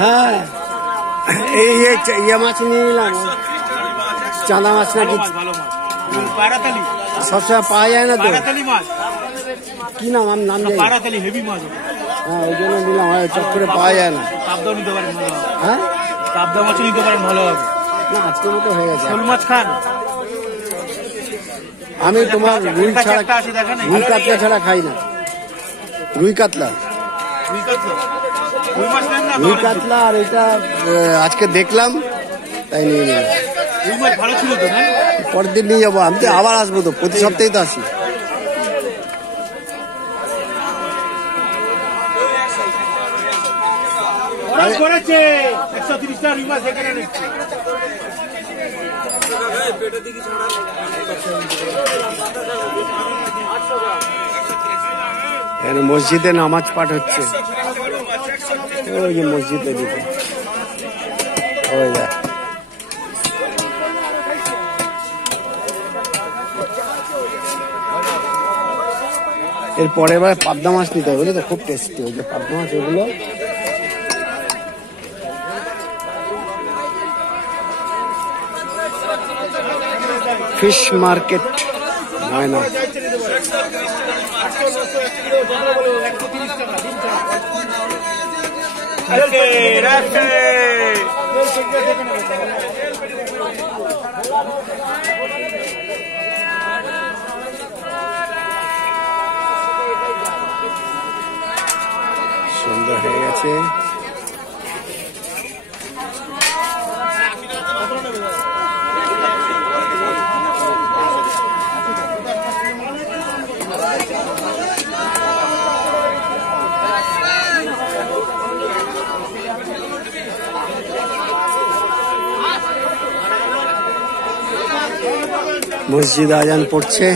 হ্যাঁ, এই ইয়ে মাছ নিয়ে নিলাম, চাঁদা মাছ নাকি সবসময় পাওয়া যায় না তো। কি নাম? আমার নাম হেভি মাছ। হ্যাঁ, ওই জন্য নিলাম, চট করে পাওয়া যায় না। হ্যাঁ, পাবদা মাছ নিতে পারেন, ভালো হবে। না, আজকের মতো হয়ে গেছে। শোল মাছ খান? আমি তোমার রুই কাতলা ছাড়া খাই না। রুই কাতলা আর এটা আজকে দেখলাম, তাই নিয়ে নিলাম। পরের দিন নিয়ে যাবো। আমি তো আবার আসবো, তো প্রতি সপ্তাহে তো আসি। মসজিদে নামাজ পাঠ হচ্ছে, ওই যে মসজিদে দিকে ওই দেখ। এরপরে এবার পাবদা মাছ নিতে হবে, বুঝলি তো, খুব টেস্টি ওই যে পাবদা মাছ, ওগুলো। ফিশ মার্কেট ময়না। সুন্দর হয়ে গেছে। মসজিদ আজান পড়ছে।